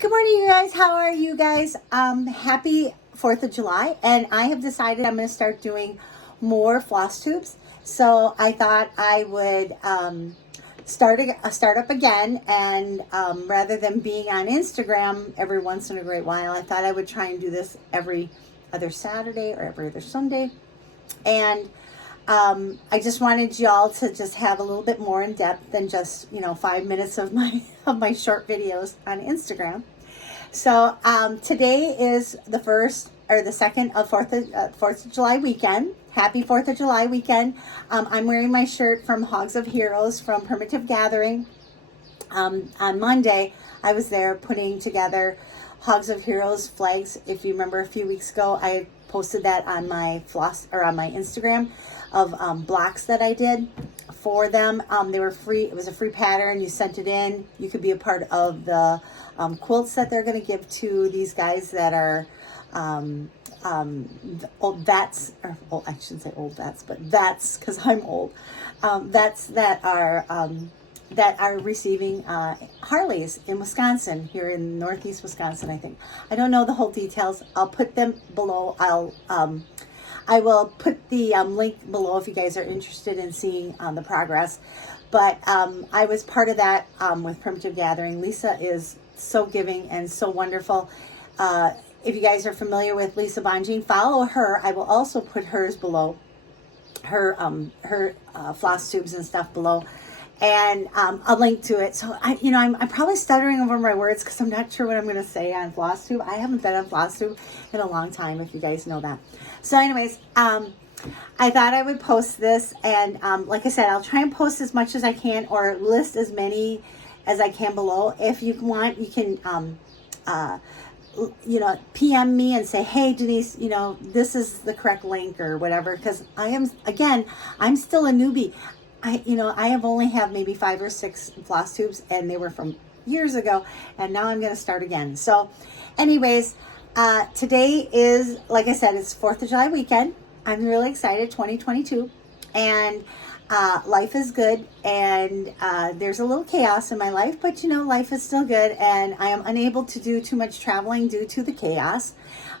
Good morning, you guys. How are you guys? Happy 4th of July, and I have decided I'm going to start doing more floss tubes. So I thought I would start up again, and rather than being on Instagram every once in a great while, I thought I would try and do this every other Saturday or every other Sunday. And I just wanted y'all to just have a little bit more in depth than just 5 minutes of my short videos on Instagram. So today is the first or the second of Fourth of July weekend. Happy 4th of July weekend. I'm wearing my shirt from Hogs of Heroes from Primitive Gathering. On Monday, I was there putting together Hogs of Heroes flags. If you remember a few weeks ago, I posted that on my Floss or on my Instagram of blocks that I did for them. They were free. It was a free pattern. You sent it in. You could be a part of the quilts that they're going to give to these guys that are old vets, or I shouldn't say old vets, but vets, because I'm old. Vets that are receiving Harleys in Wisconsin, here in Northeast Wisconsin, I think. I don't know the whole details. I'll put them below. I will put the link below if you guys are interested in seeing the progress. But I was part of that with Primitive Gathering. Lisa is so giving and so wonderful. If you guys are familiar with Lisa Bonjean, follow her. I will also put hers below, her floss tubes and stuff below, and a link to it. So I'm probably stuttering over my words because I'm not sure what I'm going to say on floss tube. I haven't been on floss tube in a long time, if you guys know that. So anyways, I thought I would post this, and like I said, I'll try and post as much as I can, or list as many as I can below. If you want, you can PM me and say, hey Denise, this is the correct link or whatever, because I'm still a newbie. I have only have maybe 5 or 6 floss tubes, and they were from years ago, and now I'm going to start again. So anyways, today is, like I said, it's 4th of July weekend. I'm really excited, 2022, and life is good, and there's a little chaos in my life, but life is still good, and I am unable to do too much traveling due to the chaos.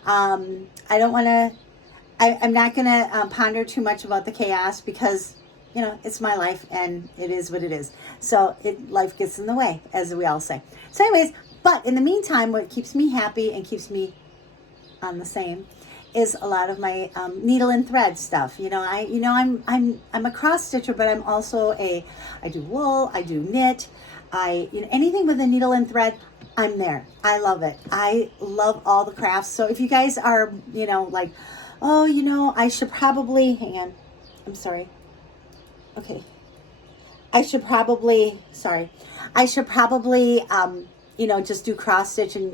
I'm not going to ponder too much about the chaos, because it's my life, and it is what it is. So life gets in the way, as we all say. So anyways, but in the meantime, what keeps me happy and keeps me on the same is a lot of my needle and thread stuff. I'm a cross stitcher, but I'm also I do wool, I do knit, anything with a needle and thread, I'm there. I love it. I love all the crafts. So if you guys are, like, oh, I should probably, hang on, I'm sorry. Okay. I should probably, just do cross stitch and,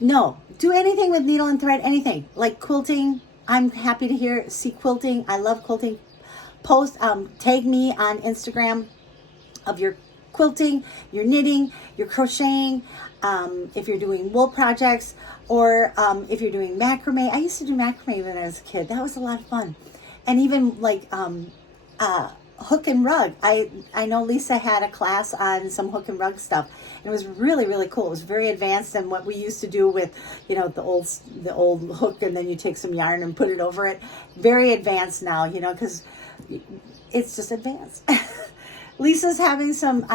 no, do anything with needle and thread, anything like quilting. I'm happy to see quilting. I love quilting. Tag me on Instagram of your quilting, your knitting, your crocheting, if you're doing wool projects, or if you're doing macrame. I used to do macrame when I was a kid. That was a lot of fun. And even like hook and rug. I know Lisa had a class on some hook and rug stuff, and it was really, really cool. It was very advanced than what we used to do with, the old hook, and then you take some yarn and put it over it. Very advanced now, because it's just advanced. Lisa's having some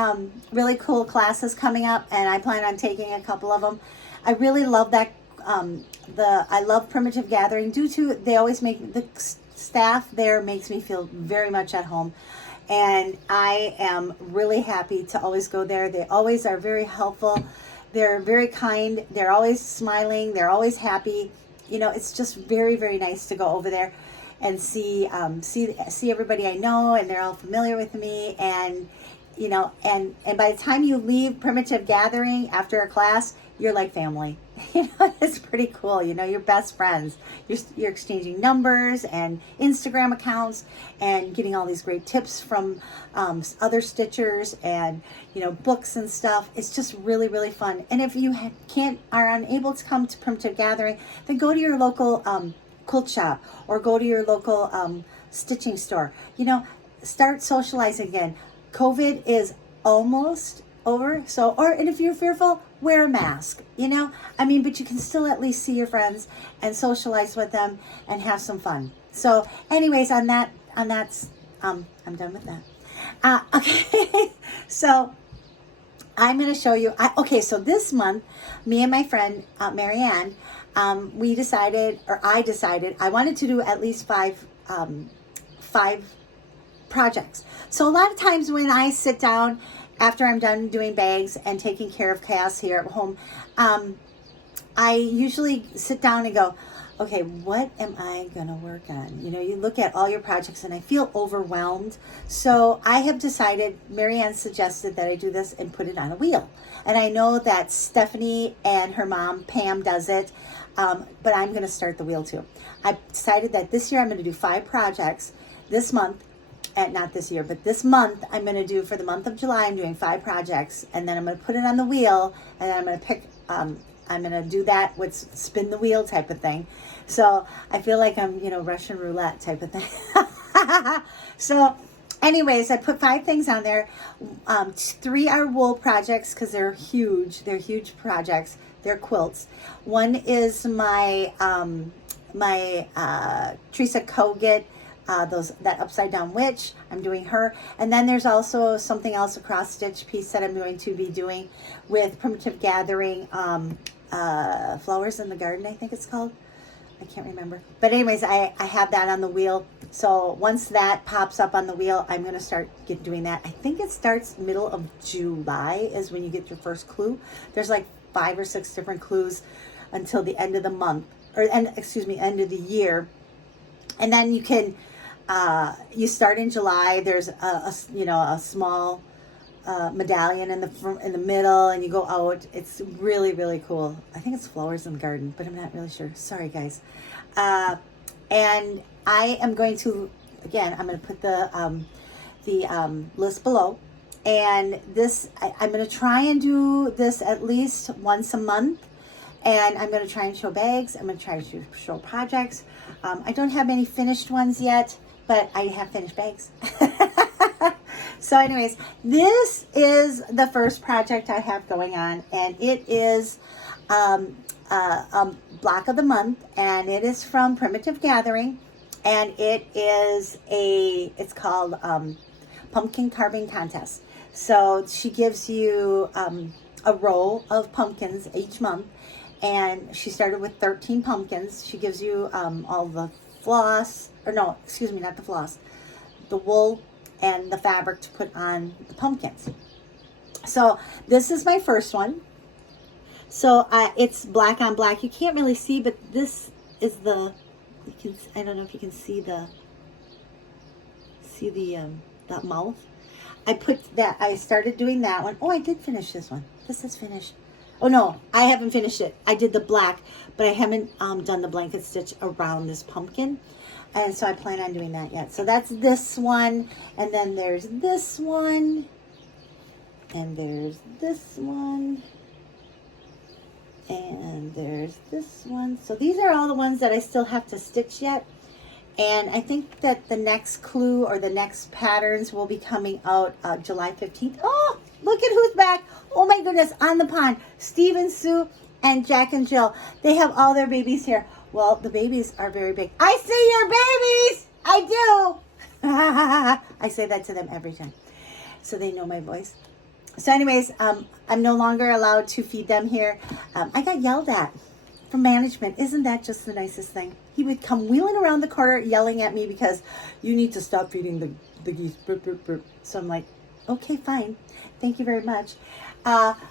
really cool classes coming up, and I plan on taking a couple of them. I really love that. I love Primitive Gathering due to they always make the staff there makes me feel very much at home, and I am really happy to always go there. They always are very helpful. They're very kind. They're always smiling. They're always happy. It's just very, very nice to go over there and see everybody I know, and they're all familiar with me, and and by the time you leave Primitive Gathering after a class, you're like family. It's pretty cool. You're best friends. You're exchanging numbers and Instagram accounts, and getting all these great tips from other stitchers, and books and stuff. It's just really, really fun. And if you are unable to come to Primitive Gathering, then go to your local quilt shop, or go to your local stitching store. Start socializing again. COVID is almost over. So, and if you're fearful, wear a mask, you know? I mean, but you can still at least see your friends and socialize with them and have some fun. So anyways, I'm done with that. Okay, so I'm going to show you. Okay, so this month, me and my friend Marianne, I decided I wanted to do at least five projects. So a lot of times when I sit down after I'm done doing bags and taking care of Cass here at home, I usually sit down and go, okay, what am I gonna work on? You know, you look at all your projects and I feel overwhelmed. So I have decided, Marianne suggested that I do this and put it on a wheel. And I know that Stephanie and her mom, Pam, does it, but I'm gonna start the wheel too. I decided that this year I'm gonna do 5 projects this month. Not this year, but this month I'm going to do, for the month of July, I'm doing 5 projects, and then I'm going to put it on the wheel, and then I'm going to pick, I'm going to do that with spin the wheel type of thing. So I feel like I'm, Russian roulette type of thing. So anyways, I put 5 things on there. 3 are wool projects because they're huge. They're huge projects. They're quilts. One is my, Teresa Kogut, that upside down witch. I'm doing her. And then there's also something else, a cross stitch piece that I'm going to be doing with Primitive Gathering, Flowers in the Garden, I think it's called. I can't remember. But anyways, I have that on the wheel. So once that pops up on the wheel, I'm going to start doing that. I think it starts middle of July is when you get your first clue. There's like 5 or 6 different clues until the end of the month, end of the year. And then you can, you start in July. There's a small medallion in the middle, and you go out. It's really, really cool. I think it's Flowers in the Garden, but I'm not really sure. Sorry, guys. And I am going to, again, I'm going to put the list below. And this, I'm going to try and do this at least once a month. And I'm going to try and show bags. I'm going to try to show projects. I don't have any finished ones yet, but I have finished bags. So anyways, this is the first project I have going on, and it is a block of the month, and it is from Primitive Gathering, and it's called Pumpkin Carving Contest. So she gives you a roll of pumpkins each month, and she started with 13 pumpkins. She gives you all the floss, or no, excuse me, not the floss, the wool and the fabric to put on the pumpkins. So this is my first one. So it's black on black. You can't really see, but this is I don't know if you can see the mouth. I started doing that one. Oh, I did finish this one. This is finished. Oh no, I haven't finished it. I did the black, but I haven't done the blanket stitch around this pumpkin. And so I plan on doing that yet. So that's this one. And then there's this one. And there's this one. And there's this one. So these are all the ones that I still have to stitch yet. And I think that the next clue or the next patterns will be coming out July 15th. Oh, look at who's back. Oh my goodness, on the pond. Steve and Sue and Jack and Jill. They have all their babies here. Well, the babies are very big. I see your babies. I do. I say that to them every time, so they know my voice. So anyways, I'm no longer allowed to feed them here. I got yelled at from management. Isn't that just the nicest thing? He would come wheeling around the corner yelling at me because you need to stop feeding the geese. Burp, burp, burp. So I'm like, okay, fine. Thank you very much.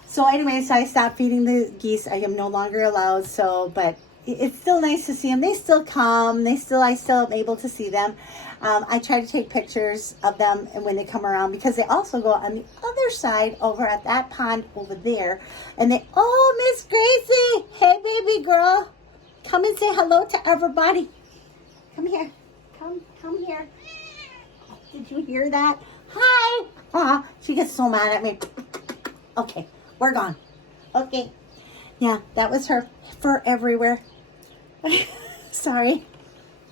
So anyways, I stopped feeding the geese. I am no longer allowed. So, but it's still nice to see them. They still come. I still am able to see them. I try to take pictures of them and when they come around, because they also go on the other side over at that pond over there. And Miss Gracie, hey baby girl, come and say hello to everybody. Come here. Come here. Did you hear that? Hi. She gets so mad at me. Okay, we're gone. Okay. Yeah, that was her fur everywhere. Sorry.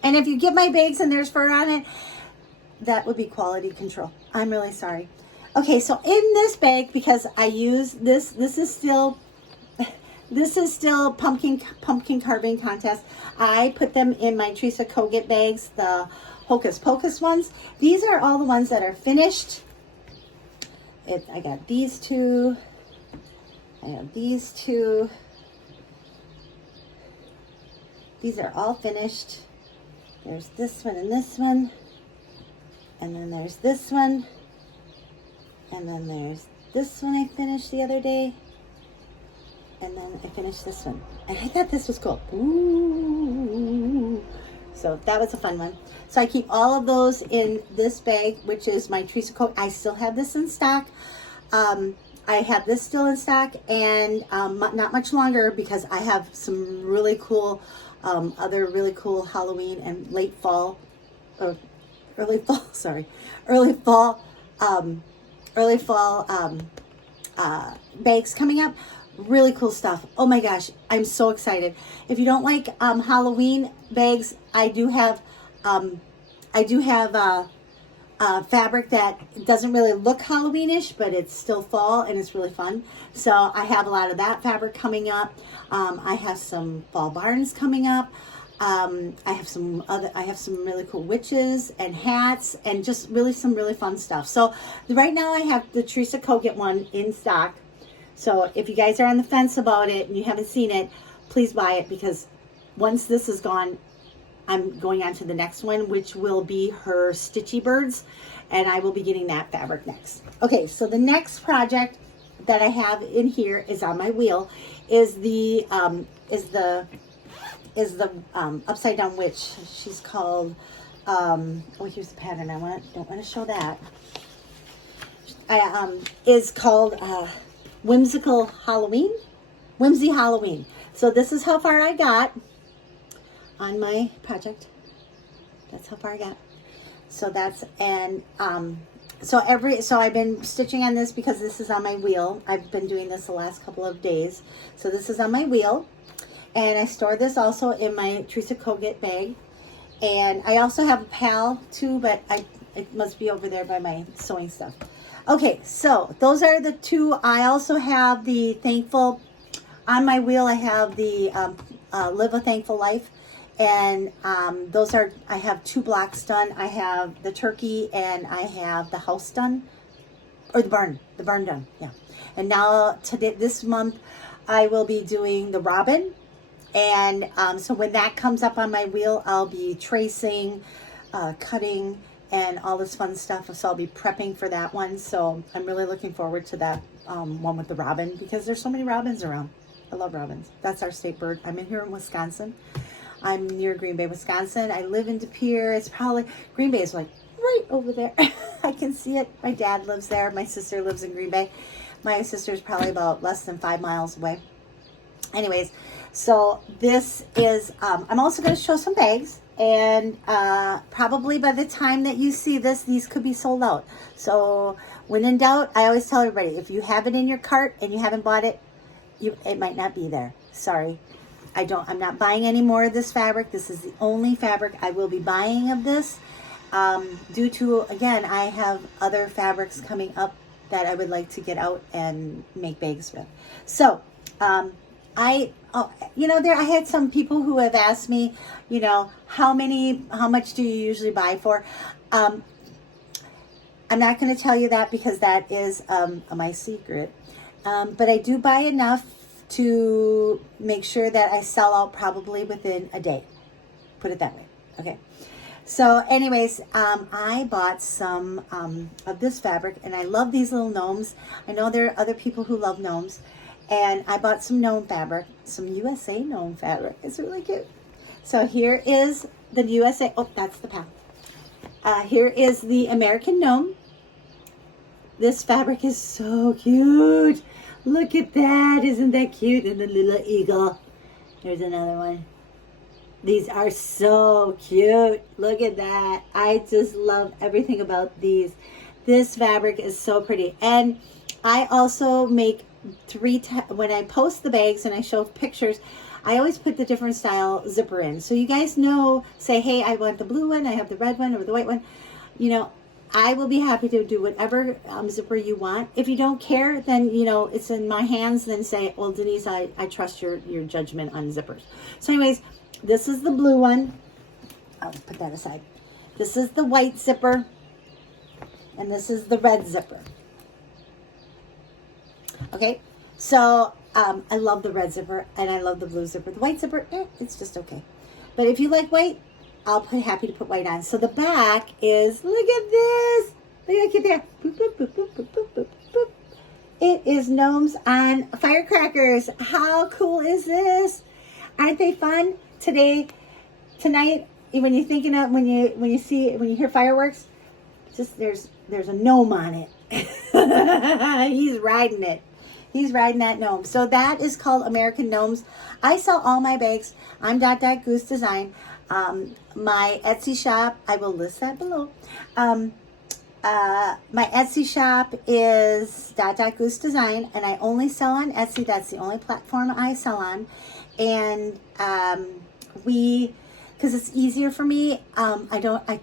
And if you get my bags and there's fur on it, that would be quality control. I'm really sorry. Okay, so in this bag, because I use this, this is still pumpkin carving contest. I put them in my Teresa Kogut bags, the Hocus Pocus ones. These are all the ones that are finished. I got these two. I have these two. These are all finished. There's this one and this one. And then there's this one. And then there's this one I finished the other day. And then I finished this one. And I thought this was cool. Ooh. So that was a fun one. So I keep all of those in this bag, which is my Teresa Kogut. I still have this in stock. I have this still in stock, and not much longer, because I have some really cool, other really cool Halloween and late fall, or early fall, sorry, early fall bags coming up. Really cool stuff. Oh my gosh, I'm so excited. If you don't like Halloween bags, I do have fabric that doesn't really look Halloweenish, but it's still fall and it's really fun. So I have a lot of that fabric coming up. I have some fall barns coming up. I have some really cool witches and hats, and just really some really fun stuff. So right now I have the Teresa Kogut one in stock. So if you guys are on the fence about it and you haven't seen it, please buy it, because once this is gone, I'm going on to the next one, which will be her Stitchy Birds, and I will be getting that fabric next. Okay, so the next project that I have in here is on my wheel, is the upside down witch. She's called oh, here's the pattern. Don't want to show that. Is called Whimsy Halloween. So this is how far I got on my project. That's how far I got. So that's, and so I've been stitching on this because this is on my wheel. I've been doing this the last couple of days. So this is on my wheel, and I store this also in my Teresa Kogut bag. And I also have a pal too, but it must be over there by my sewing stuff. Okay, so those are the two. I also have the Thankful, on my wheel I have the Live a Thankful Life. And those are, I have 2 blocks done. I have the turkey and I have the house done, or the barn done, yeah. And now today, this month, I will be doing the robin. And so when that comes up on my wheel, I'll be tracing, cutting, and all this fun stuff. So I'll be prepping for that one. So I'm really looking forward to that one with the robin, because there's so many robins around. I love robins. That's our state bird. I'm in here in Wisconsin. I'm near Green Bay, Wisconsin. I live in De Pere. It's probably, Green Bay is like right over there. I can see it. My dad lives there. My sister lives in Green Bay. My sister's probably about less than 5 miles away. Anyways, so this is, I'm also going to show some bags. And probably by the time that you see this, these could be sold out. So when in doubt, I always tell everybody, if you have it in your cart and you haven't bought it, it might not be there. Sorry. I'm not buying any more of this fabric. This is the only fabric I will be buying of this. Due to, again, I have other fabrics coming up that I would like to get out and make bags with. So, I had some people who have asked me, how much do you usually buy for? I'm not going to tell you that, because that is my secret. But I do buy enough to make sure that I sell out probably within a day. Put it that way. Okay. So anyways, I bought some of this fabric, and I love these little gnomes. I know there are other people who love gnomes. And I bought some gnome fabric, some USA gnome fabric. It's really cute. So here is the USA, oh, that's the pack. Here is the American gnome. This fabric is so cute. Look at that, isn't that cute? And the little eagle. Here's another one. These are so cute. Look at that. I just love everything about these. This fabric is so pretty. And I also make when I post the bags and I show pictures, I always put the different style zipper in. So you guys know, say, hey, I want the blue one, I have the red one, or the white one. I will be happy to do whatever zipper you want. If you don't care, then, you know, it's in my hands. Then say, well, Denise, I trust your judgment on zippers. So anyways, this is the blue one. I'll put that aside. This is the white zipper. And this is the red zipper. Okay, so I love the red zipper and I love the blue zipper. The white zipper, it's just okay. But if you like white, I'll be happy to put white on. So the back is, look at this. Look how cute they are. Boop, boop, boop, boop, boop, boop, boop, boop. It is gnomes on firecrackers. How cool is this? Aren't they fun? Tonight, when you're thinking of, when you hear fireworks, just there's a gnome on it. He's riding it. He's riding that gnome. So that is called American Gnomes. I sell all my bags. I'm DotDotGooseDesign. My Etsy shop, I will list that below. My Etsy shop is DotDotGooseDesign, and I only sell on Etsy. That's the only platform I sell on. And because it's easier for me, Etsy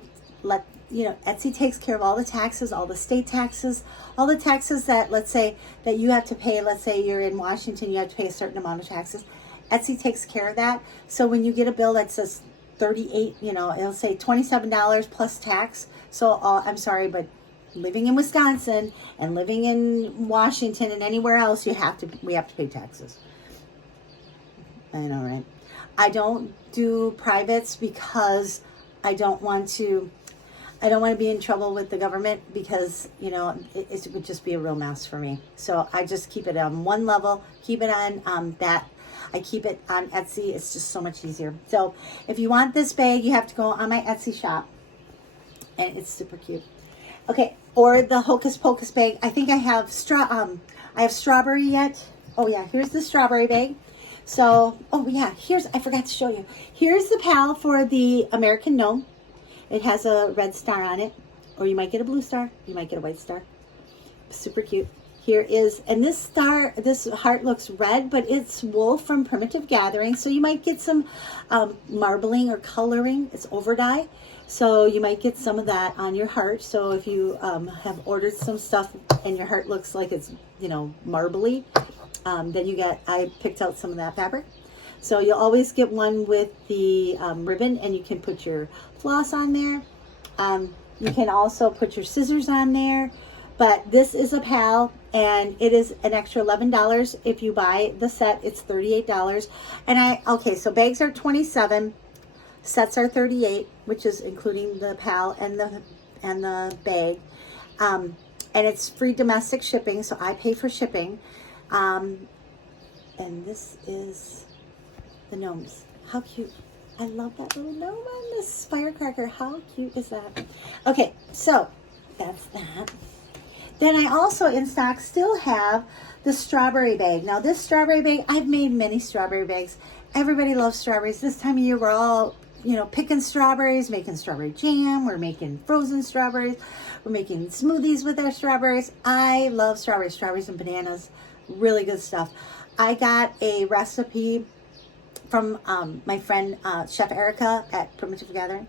takes care of all the taxes, all the state taxes, all the taxes that, let's say, that you have to pay. Let's say you're in Washington, you have to pay a certain amount of taxes. Etsy takes care of that. So when you get a bill that says 38, it'll say $27 plus tax. So I'm sorry, but living in Wisconsin and living in Washington and anywhere else, we have to pay taxes. I know, right? I don't do privates because I don't want to be in trouble with the government, because, it would just be a real mess for me. So I just keep it on one level, keep it on that. I keep it on Etsy. It's just so much easier. So if you want this bag, you have to go on my Etsy shop. And it's super cute. Okay, or the Hocus Pocus bag. I think I have strawberry yet. Oh yeah, here's the strawberry bag. So, oh yeah, I forgot to show you. Here's the pal for the American Gnome. It has a red star on it, or you might get a blue star, you might get a white star. Super cute. Here is, and this heart looks red, but it's wool from Primitive Gathering. So you might get some marbling or coloring. It's over dye. So you might get some of that on your heart. So if you have ordered some stuff and your heart looks like it's, marbly, then I picked out some of that fabric. So you'll always get one with the ribbon, and you can put your floss on there. You can also put your scissors on there. But this is a pal, and it is an extra $11 if you buy the set. It's $38. And so bags are $27, sets are $38, which is including the pal and the bag. And it's free domestic shipping, so I pay for shipping. And this is the gnomes. How cute. I love that little gnome on this firecracker. How cute is that? Okay, so that's that. Then I also in stock still have the strawberry bag. Now this strawberry bag, I've made many strawberry bags. Everybody loves strawberries. This time of year, we're all, picking strawberries, making strawberry jam. We're making frozen strawberries. We're making smoothies with our strawberries. I love strawberries and bananas. Really good stuff. I got a recipe from my friend Chef Erica at Primitive Gathering.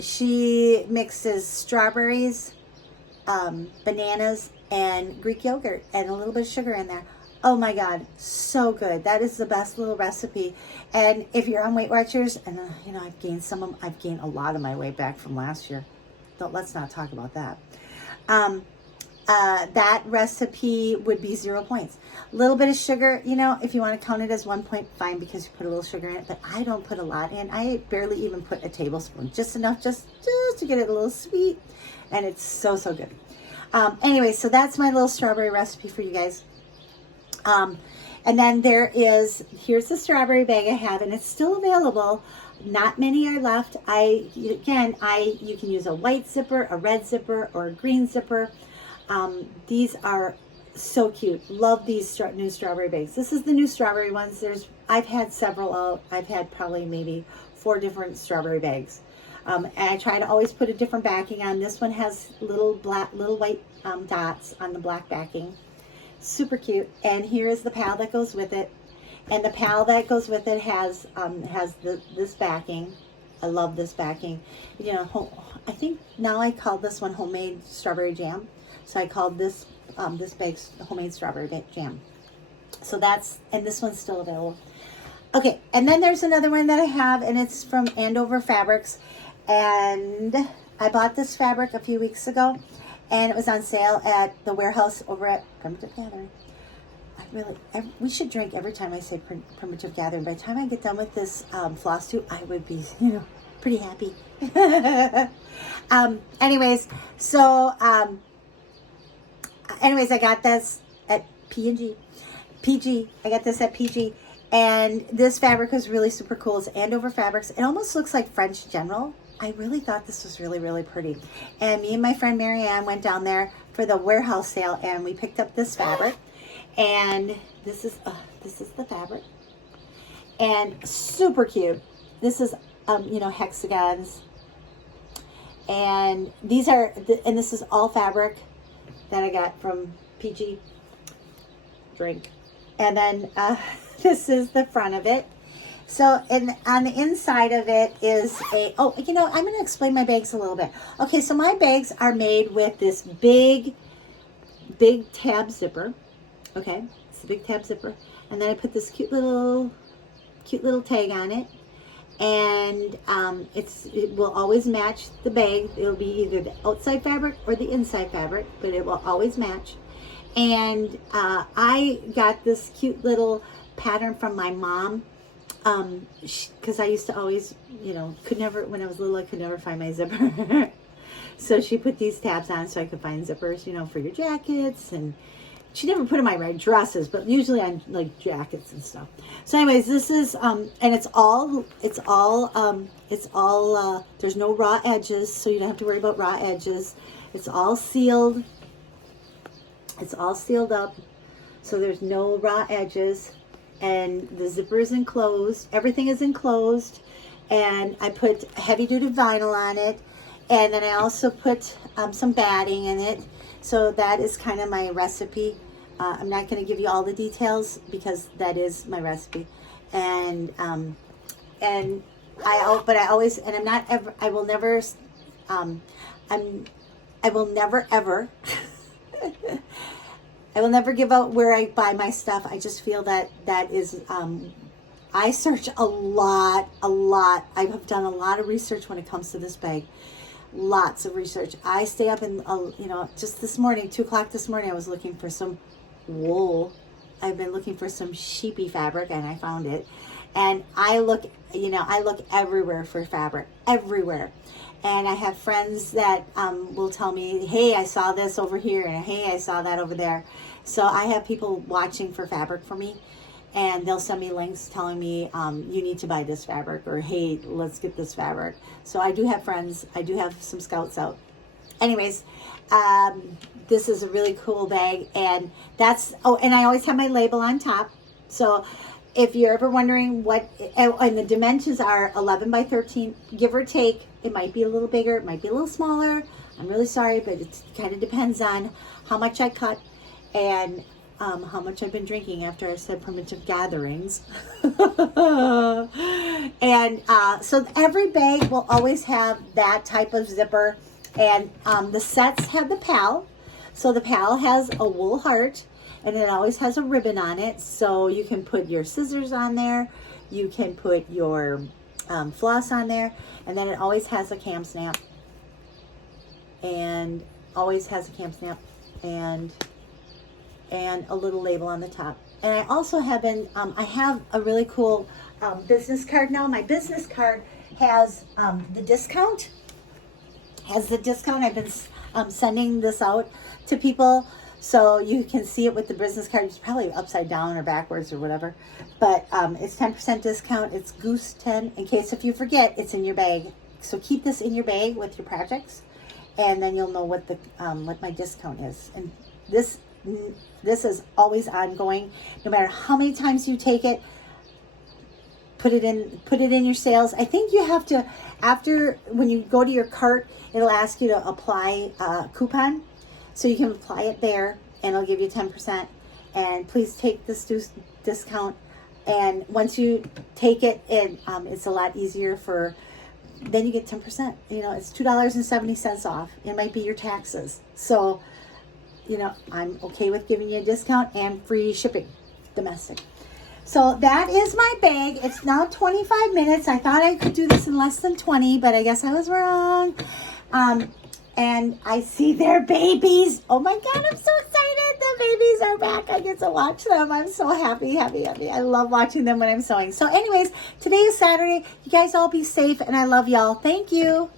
She mixes strawberries, bananas, and Greek yogurt, and a little bit of sugar in there. Oh my God, so good. That is the best little recipe. And if you're on Weight Watchers, and I've gained a lot of my weight back from last year. Let's not talk about that. That recipe would be 0 points. A little bit of sugar, if you want to count it as 1 point, fine, because you put a little sugar in it, but I don't put a lot in. I barely even put a tablespoon, just enough, just to get it a little sweet, and it's so good. Anyway, so that's my little strawberry recipe for you guys. And then here's the strawberry bag I have, and it's still available. Not many are left. You can use a white zipper, a red zipper, or a green zipper. These are so cute. Love these new strawberry bags. This is the new strawberry ones. I've had several out. I've had probably maybe 4 different strawberry bags. And I try to always put a different backing on. This one has little white dots on the black backing. Super cute. And here is the pal that goes with it. And the pal that goes with it has this backing. I love this backing. You know, I think now I call this one homemade strawberry jam. So I called this this bag homemade strawberry jam. So that's, and this one's still available. Okay, and then there's another one that I have, and it's from Andover Fabrics. And I bought this fabric a few weeks ago, and it was on sale at the warehouse over at Primitive Gathering. We should drink every time I say Primitive Gathering. By the time I get done with this floss tube, I would be, you know, pretty happy. Anyways, so, I got this at PG. I got this at PG. And this fabric was really super cool. It's Andover Fabrics. It almost looks like French General. I really thought this was really, really pretty. And me and my friend Marianne went down there for the warehouse sale, and we picked up this fabric. And this is the fabric. And super cute. This is, you know, hexagons. And these are, and this is all fabric that I got from PG. Drink. And then this is the front of it. So, and on the inside of it is oh, you know, I'm going to explain my bags a little bit. Okay, so my bags are made with this big tab zipper. Okay, it's a big tab zipper. And then I put this cute little tag on it. And it will always match the bag. It'll be either the outside fabric or the inside fabric, but it will always match. And I got this cute little pattern from my mom, because I used to always, you know, when I was little, I could never find my zipper. So she put these tabs on so I could find zippers, you know, for your jackets. And she never put in my dresses, but usually on like jackets and stuff. So anyways, this is, and it's all, there's no raw edges, so you don't have to worry about raw edges. It's all sealed. It's all sealed up, so there's no raw edges, and the zipper is enclosed. Everything is enclosed, and I put heavy-duty vinyl on it, and then I also put some batting in it. So that is kind of my recipe. I'm not going to give you all the details because that is my recipe, and I will never ever. I will never give out where I buy my stuff. I just feel that is, I search a lot. I have done a lot of research when it comes to this bag. Lots of research. I stay up in, you know, just this morning, 2 o'clock this morning, I was looking for some wool. I've been looking for some sheepy fabric, and I found it. And I look everywhere for fabric, everywhere. And I have friends that will tell me, hey, I saw this over here, and hey, I saw that over there. So I have people watching for fabric for me, and they'll send me links telling me, you need to buy this fabric, or hey, let's get this fabric. So I do have friends. I do have some scouts out. Anyways, this is a really cool bag, and that's, oh, and I always have my label on top. So if you're ever wondering what, and the dimensions are 11 by 13, give or take. It might be a little bigger, it might be a little smaller. I'm really sorry, but it kind of depends on how much I cut and how much I've been drinking after I said Primitive Gatherings. And so every bag will always have that type of zipper. And the sets have the PAL. So the PAL has a wool heart, and it always has a ribbon on it. So you can put your scissors on there. You can put your floss on there. And then it always has a cam snap. And always has a cam snap. And a little label on the top. And I also have I have a really cool business card now. My business card has the discount. I've been sending this out to people so you can see it with the business card. It's probably upside down or backwards or whatever. But it's 10% discount. It's Goose 10. In case if you forget, it's in your bag. So keep this in your bag with your projects, and then you'll know what the what my discount is. And this is always ongoing. No matter how many times you take it, put it in your sales. I think you have to, after, when you go to your cart, it'll ask you to apply a coupon. So you can apply it there, and it'll give you 10%. And please take this discount. And once you take it, it's a lot easier for then you get 10%. You know, it's $2.70 off. It might be your taxes. So, you know, I'm okay with giving you a discount and free shipping, domestic. So that is my bag. It's now 25 minutes. I thought I could do this in less than 20, but I guess I was wrong. And I see their babies. Oh my God, I'm so excited. The babies are back. I get to watch them. I'm so happy. I love watching them when I'm sewing. So anyways, today is Saturday. You guys all be safe, and I love y'all. Thank you.